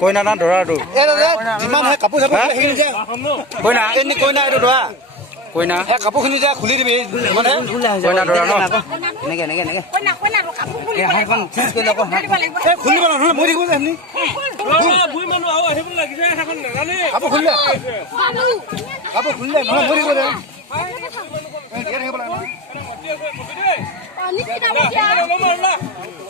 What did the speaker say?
কইনা না দৰাটো যিমান হয় কাপোৰ চাপোৰ সেইখিনি যে কইনা এনে কইনা এইটো দৰা কইনা এই কাপোৰখিনি যে খুলি দিবি মানে কইনা দৰা ন এনেকে এনেকে এনেকে কইনা কইনা কাপোৰ খুলি হাতখন চেঞ্জ কৰি লক এই খুলিব না নহলে মই থাকিব যে আপনি বুই মানুহ আও আহিব লাগিছে এখন নাজানে কাপোৰ খুলিলে নহলে মই থাকিব দে এই থাকিব লাগে পানী কিনা দিয়া